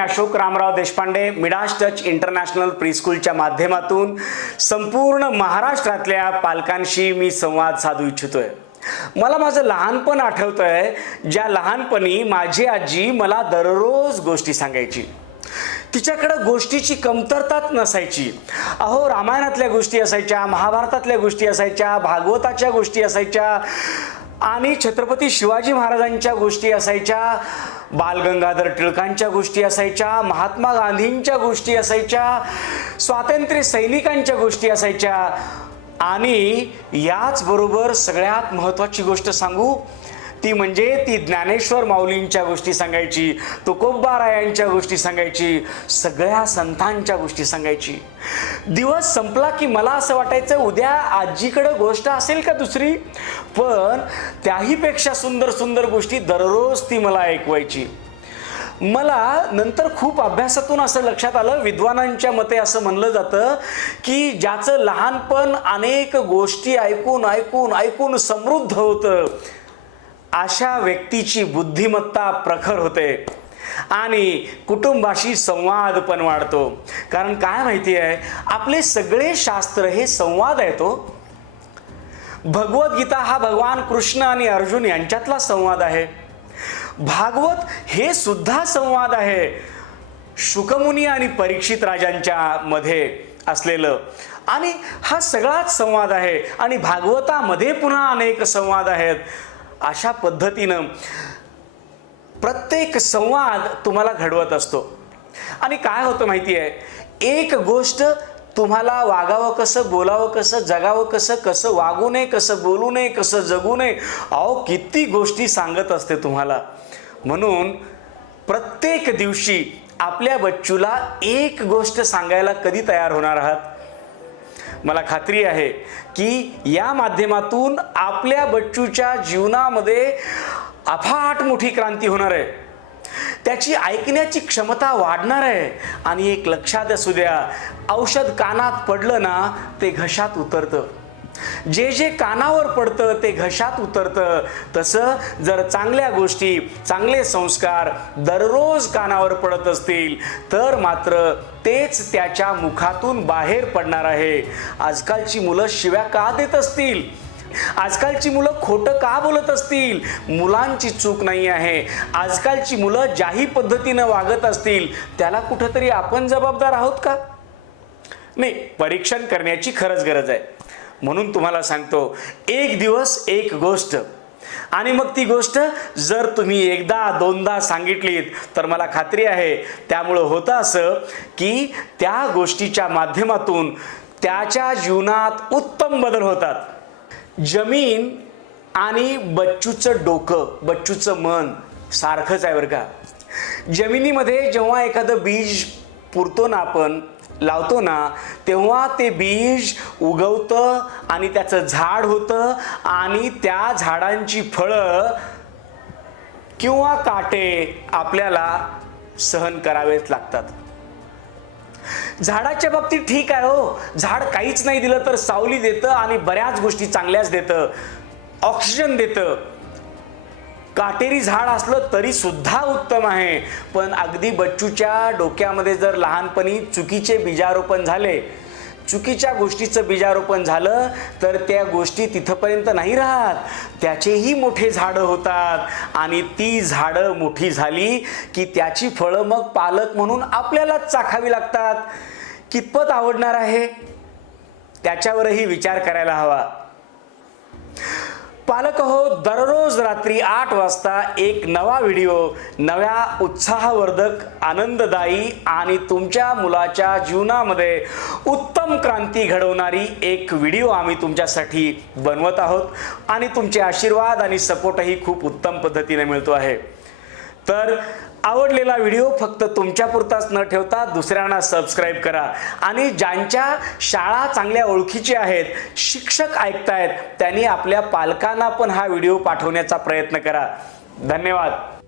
Ashok Ramrao Deshpande Midas touch international प्रीस्कूलच्या माध्यमातून संपूर्ण महाराष्ट्रातल्या पालकांशी मी संवाद साधू इच्छितोय. मला माझं लहानपण आठवतंय ज्या लहानपणी माझी आजी मला दररोज गोष्टी सांगायची. तिच्याकडं गोष्टीची कमतरताच नसायची. अहो रामायणातल्या गोष्टी असायच्या महाभारतातल्या गोष्टी असायच्या भागवताच्या गोष्टी असायच्या आणि छत्रपती शिवाजी महाराजांच्या गोष्टी असायच्या बालगंगाधर टिळकांच्या गोष्टी असायच्या महात्मा गांधींच्या गोष्टी असायच्या स्वातंत्र्य सैनिकांच्या गोष्टी असायच्या. आणि याचबरोबर सगळ्यात महत्त्वाची गोष्ट सांगू ती म्हणजे ती ज्ञानेश्वर माऊलींच्या गोष्टी सांगायची तुकोबारायांच्या गोष्टी सांगायची सगळ्या संतांच्या गोष्टी सांगायची. दिवस संपला की मला असं वाटायचं उद्या आजीकडं गोष्ट असेल का दुसरी? पण त्याहीपेक्षा सुंदर सुंदर गोष्टी दररोज ती मला ऐकवायची. मला नंतर खूप अभ्यासातून असं लक्षात आलं विद्वानांच्या मते असं म्हणलं जातं की ज्याचं लहानपण अनेक गोष्टी ऐकून ऐकून ऐकून समृद्ध होतं. अशा व्यक्तीची बुद्धिमत्ता प्रखर होते. आणि कुटुंबाशी संवाद पण वाढतो. कारण काय माहिती आहे? आपले सगळे शास्त्र हे संवाद आहे तो. भगवद्गीता हा भगवान कृष्ण आणि अर्जुन यांच्यातला संवाद आहे. भागवत हे सुद्धा संवाद आहे. शुकमुनी आणि परीक्षित राजांच्या मध्ये असलेलं. आणि हा सगळाच संवाद आहे. आणि भागवतामध्ये पुन्हा अनेक संवाद आहेत. अशा पद्धतीनं प्रत्येक संवाद तुम्हाला घडवत असतो. आणि काय होतं माहिती आहे एक गोष्ट तुम्हाला वागावं कसं बोलावं कसं जगावं कसं कसं वागू नये कसं बोलू नये कसं जगू नये अहो किती गोष्टी सांगत असते तुम्हाला. म्हणून प्रत्येक दिवशी आपल्या बच्चूला एक गोष्ट सांगायला कधी तयार होणार आहात? मला खात्री आहे की या माध्यमातून आपल्या बच्चूच्या जीवनामध्ये अफाट मोठी क्रांती होणार आहे. त्याची ऐकण्याची क्षमता वाढणार आहे. आणि एक लक्षात असू द्या औषध कानात पडलं ना ते घशात उतरतं. जे जे कानावर पडतं ते घशात उतरतं. तसं जर चांगल्या गोष्टी चांगले संस्कार दररोज कानावर पडत असतील तर मात्र तेच त्याच्या मुखातून बाहेर पडणार आहे. आजकालची मुलं शिव्या का देत असतील? आजकालची मुलं खोटं का बोलत असतील? मुलांची चूक नाही आहे. आजकालची मुलं ज्याही पद्धतीनं वागत असतील त्याला कुठंतरी आपण जबाबदार आहोत का? नाही परीक्षण करण्याची खरंच गरज आहे. म्हणून तुम्हाला सांगतो एक दिवस एक गोष्ट. आणि मग ती गोष्ट जर तुम्ही एकदा दोनदा सांगितलीत तर मला खात्री आहे त्यामुळं होतं असं की त्या गोष्टीच्या माध्यमातून त्याच्या जीवनात उत्तम बदल होतात. जमीन आणि बच्चूचं डोकं बच्चूचं मन सारखंच आहे बरं का. जमिनीमध्ये जेव्हा एखादं बीज पुरतो ना आपण लावतो ना तेव्हा ते बीज उगवतं आणि त्याचं झाड होतं आणि त्या झाडांची फळं किंवा काटे आपल्याला सहन करावेच लागतात. झाडाच्या बाबतीत ठीक आहे हो. झाड काहीच नाही दिलं तर सावली देतं आणि बऱ्याच गोष्टी चांगल्याच देतं. ऑक्सिजन देतं. काटेरी झाड असलं तरी सुद्धा उत्तम आहे. पण अगदी बच्चूच्या डोक्यामध्ये जर लहानपणी चुकीचे बीजारोपण झाले चुकीच्या गोष्टीचं बीजारोपण झालं तर त्या गोष्टी तिथंपर्यंत नाही राहत. त्याचेही मोठे झाडं होतात. आणि ती झाडं मोठी झाली की त्याची फळं मग पालक म्हणून आपल्यालाच चाखावी लागतात. कितपत आवडणार आहे? त्याच्यावरही विचार करायला हवा. पालक हो दररोज रात्री आठ वाजता एक नवा व्हिडिओ नव्या उत्साहवर्धक आनंददायी आणि तुमच्या मुलाच्या जीवनामध्ये उत्तम क्रांती घडवणारी एक व्हिडिओ आम्ही तुमच्यासाठी बनवत आहोत. आणि तुमचे आशीर्वाद आणि सपोर्टही खूप उत्तम पद्धतीने मिळतो आहे. तर आवडलेला व्हिडिओ फक्त तुमच्यापुरताच न ठेवता दुसऱ्यांना सबस्क्राईब करा. आणि ज्यांच्या शाळा चांगल्या ओळखीची आहेत शिक्षक ऐकतायत त्यांनी आपल्या पालकांना पण हा व्हिडिओ पाठवण्याचा प्रयत्न करा. धन्यवाद.